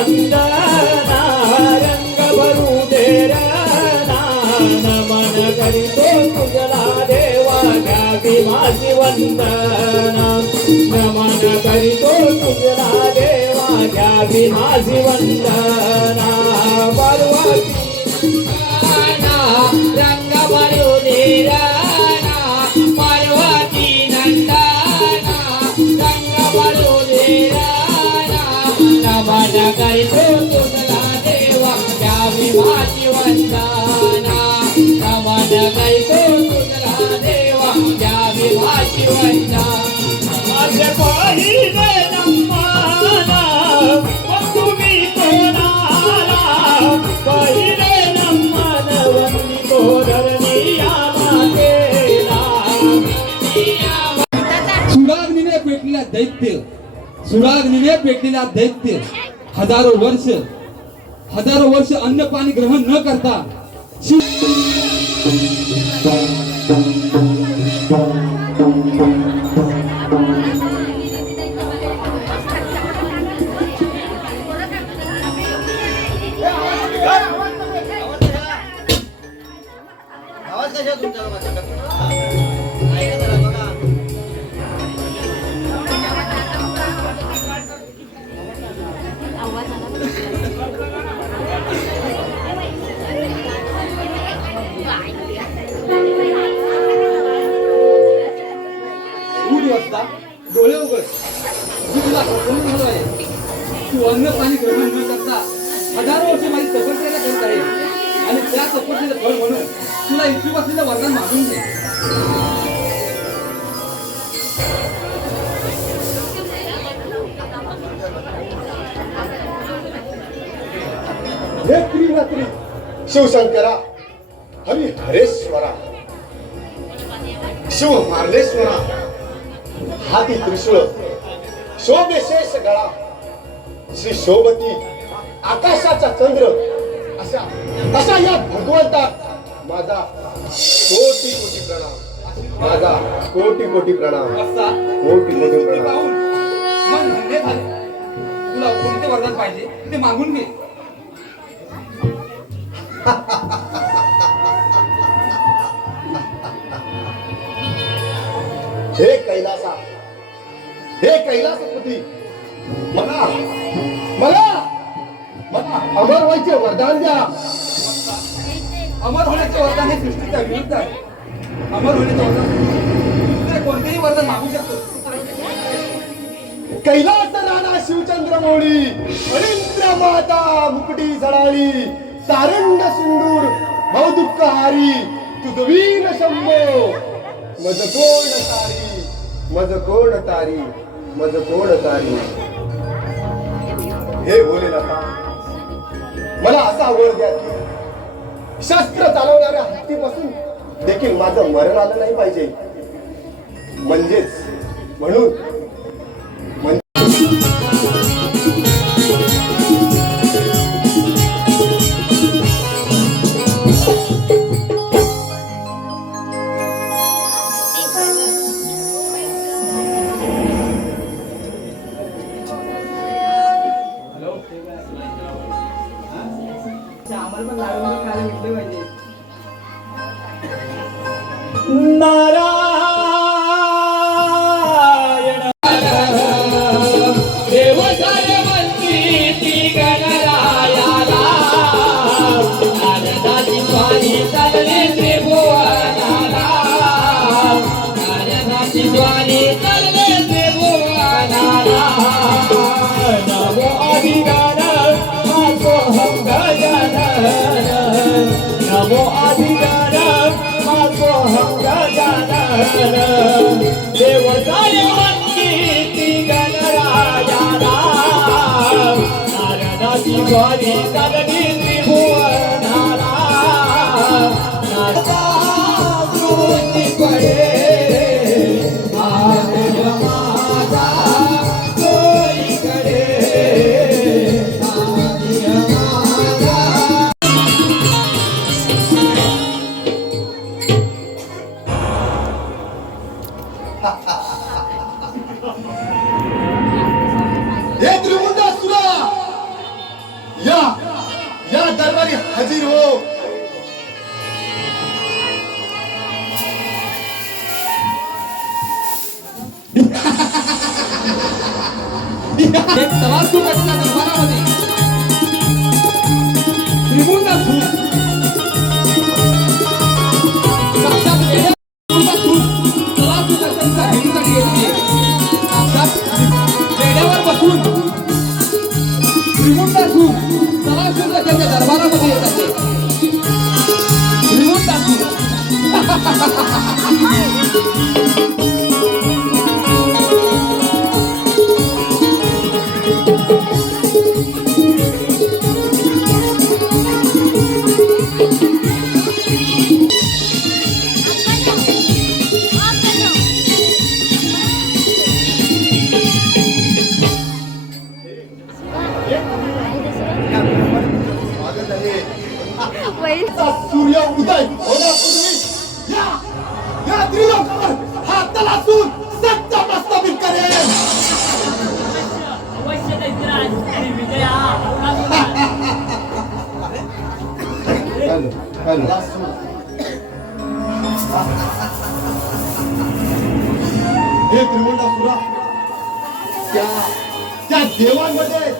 नंदना रंग भरू दे रणा नमन करीतो तुझला देवा घ्यावी माझी वंदना नमन करीतो तुझला देवा घ्यावी माझी वंदना पार्वती रंग भरू दे रणा पार्वती नंदना रंग भरू दे रणा नमन करीतो तुझला देवा घ्यावी माझी वंदना नमन करीतो तुझला देवा घ्यावी माझी वंदना माझे पाहिले नम्माना तुम्ही कोणाला पहिले नम्मान वंदितो धरणीया मातेला सुराग्नीने पेटलेला दैत्य सुराग्नीने पेटलेला दैत्य हजारो वर्ष अन्न पाणी ग्रहण न करता आवाज कशा तुमचा डोळे उघड तुला तू अन्न पाणी ग्रहण न करता हजारो वर्ष माझी तपस्या करत आहे आणि त्या तपस्येचं फळ म्हणून तुला इच्छुक असलेलं वरदान मागून घे हे त्रिरात्री शिवशंकरा हरी हरेश्वरा शिव मार्लेश्वरा हाती त्रिशूळ शोभेशेष गळा श्री शोभती आकाशाचा चंद्र अशा या भगवंता माझा कोटी कोटी प्रणाम माझा कोटी कोटी प्रणाम कोटी कोटी प्रणाम मन धन्य झाले तुला कोणते वरदान पाहिजे ते मागून घे हे कैलासपती मला मला मला अमर व्हायचे वरदान द्या अमर होण्याचे वरदान हे सृष्टीच्या विरुद्ध आहे अमर होण्याचे वरदान दुसरे कोणतेही वरदान मागू शकतो कैलास राणा शिवचंद्र मोळी अनिंद्र माता मुकुटी झळाळी तारंग सिंदूर भवदुःख हारी तुझवीन शंभो मज कोण तारी मज कोण तारी मज कोण तारी हे भोलेनाथा मला असा वर द्या की शस्त्र चालवणाऱ्या हत्तीपासून देखील माझं मरण आलं नाही पाहिजे म्हणजेच म्हणून नारायण देव सायवंती ती गणरायाला नारदाची स्वारी चालले त्रिभुवनाला नारदाची स्वारी चालले त्रिभुवनाला नमो अधिगान मासोहम गजानन नमो अधिगान मासोहम गजानन देव सायवंती ती गणरायाला नारदाची स्वारी चालली त्रिभुवनाला नारदा कृती पडे माझा सोयीकडे हे त्रिमुंडासुरा हजीर हो. एक तवासुकाच्या दरबारामध्ये त्रिमुंडासूर साक्षात त्रिमुंडासूर तवासुकाच्या भेटीसाठी येते. साक्षात बेड्यावर बसून त्रिमुंडासूर तवासुकाच्या दरबारामध्ये येतात. त्रिमुंडासूर स्वागत आहे. चा सूर्य उदय होण्यापूर्वी या या त्रिलोकावर हा तलासून सत्ता प्रस्थापित करेल. अवश्य दैत्यराज आणि विजय हा आपला होणार. तलासून. हे त्रिमुंडासुरा, त्या देवांमध्ये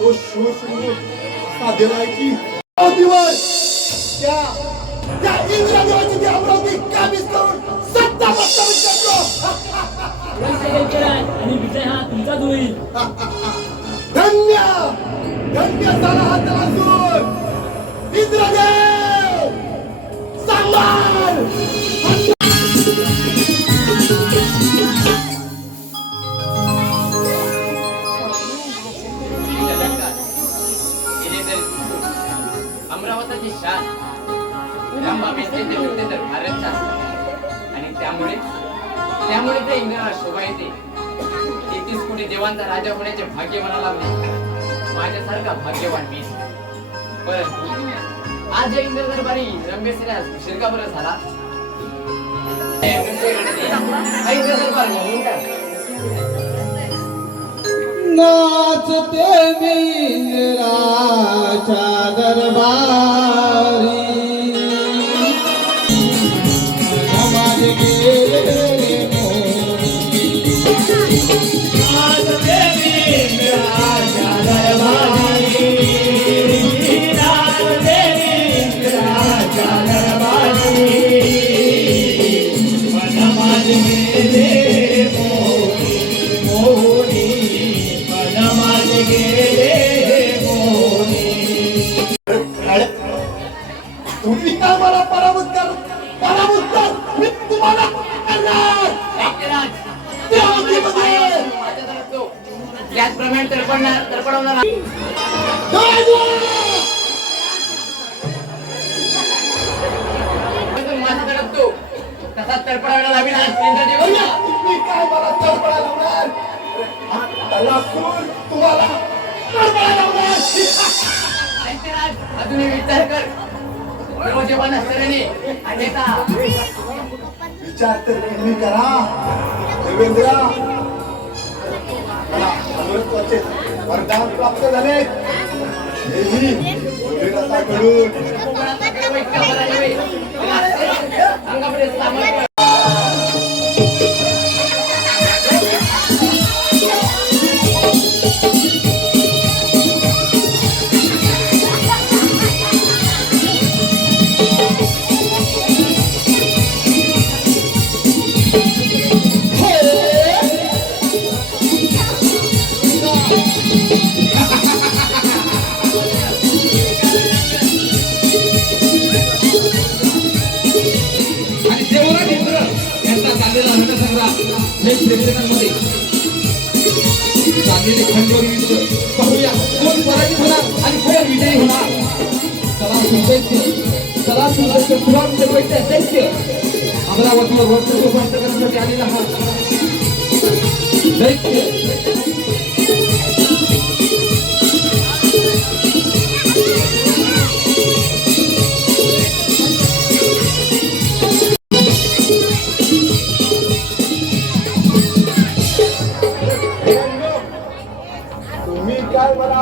तो शिवशंकर असा देव आहे की दिवस त्या इंद्रदेवाची ती अमरावती काबीज करून सत्ता प्रस्थापित करतो. अवश्य दैत्यराज आणि विजय हा तुमचाच होईल. धन्य धन्य झाला हा तलासून. इंद्रदेव सांभाळ. अमरावतीची शान रामबाबेचे ते होते तर भारतचा आणि त्यामुळे ते इंद्राला शोभा येते. 31 कोटी देवांचा राजा होण्याचे भाग्य मला लाभले. माझ्यासारखा भाग्यवान मी. परंतु आज या इंद्र दरबारी रंगेश्वरा शिरका बरं झाला. हा इंद्र दरबार म्हणून काय नाचते मी इंद्राच्या दरबारी नमाज गेले आज देवी इंद्राच्या दरबारी, आज देवी इंद्राच्या दरबारी, मन माझे गेले मोही, मन माझे गेले मोही. तुम्ही काय मला पराभूत कर. मी तुम्हाला करणार. दैत्यराज, त्या अवधीमध्ये त्याचप्रमाणे तडपडवणार जय जय. माझा तडपतो तसाच तडपडायला लावेल आज इंद्रदेव. तुम्ही काय मला तडपडा लावणार. तलासून तुम्हाला तडपडा लावणार. दैत्यराज, अजूनही विचार कर. नवजवान असताना अनेका विचार तर तुम्ही करा देवेंद्र. मला अमृतत्वाचे वरदान प्राप्त झाले. हेही भोलेनाथाकडून. अंगामध्ये सामर्थ्य आणि देवराज इंद्र यांचा चाललेला रणसंग्राम हे प्रेक्षकांमध्ये चाललेले खंडोर युद्ध पाहूया. कोण पराजित होणार आणि कोण विजयी होणार. तलासूरचे पुराणचे दैत्य अमरावतीवर वर्चस्व प्राप्त करण्यासाठी आलेला हा दैत्य तुम्ही काय मला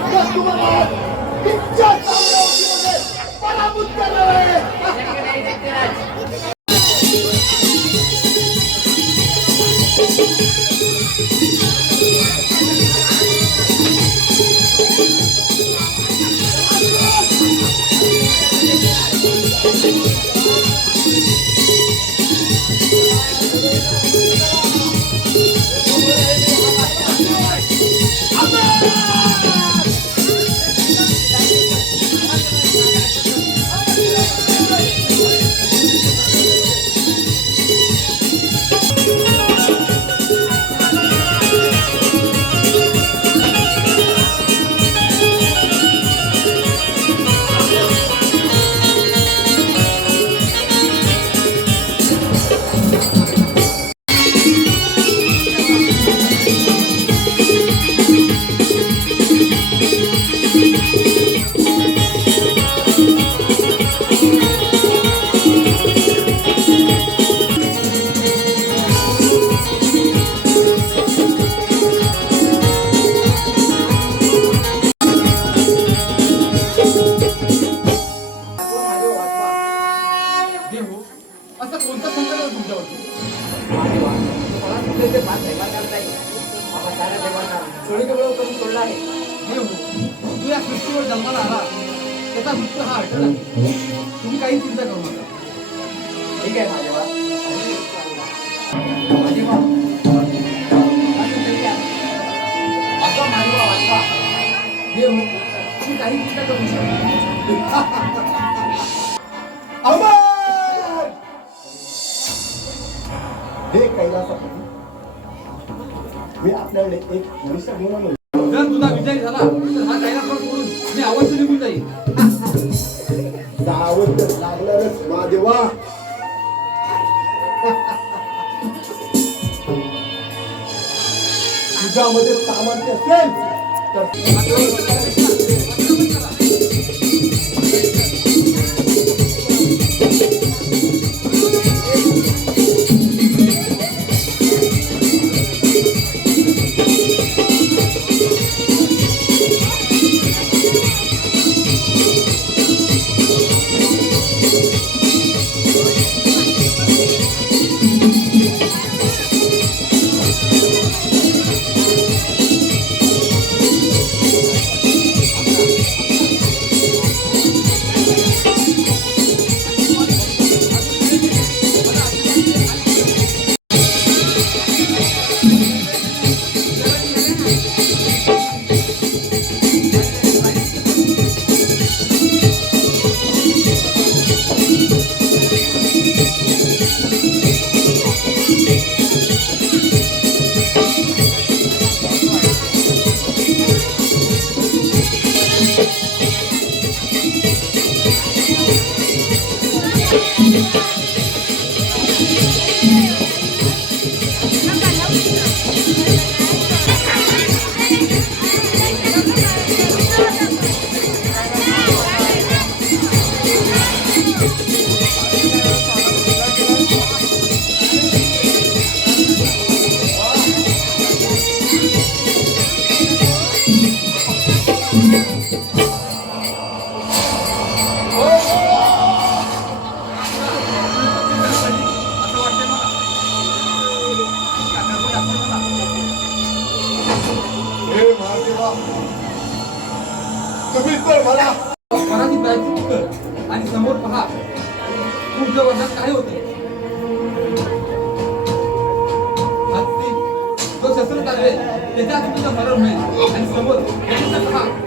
तर तुम्हाला तुमच्या साम्राज्यामध्ये पराभूत करणार आहे. शक्य नाही दैत्यराज. असं कोणतं संकट आहे तुमच्यावरती? देव, तू या सृष्टीवर जन्माला आला त्याचा मृत्यू हा अटळ आहे. तुम्ही काही चिंता करू नका. ठीक आहे माझेवा. देव, तुम्ही काही चिंता करू नका. अमर हे कैलासापती, मी आपल्याकडे एक भविष्य घेऊन आलो. जर तुझा विजय झाला तर हा कैलासवर सोडून मी अवश्य निघून जाईल. जावं तर लागणारच महादेवा. तुझ्यामध्ये सामर्थ्य असेल तर तुम्ही तर मला मनाची प्रायचित्त कर आणि समोर पहा तुमच्या वर्गात काय होते. जो शस्त्र चालवे त्याच्यात तुमचं मरण होईल आणि समोर पहा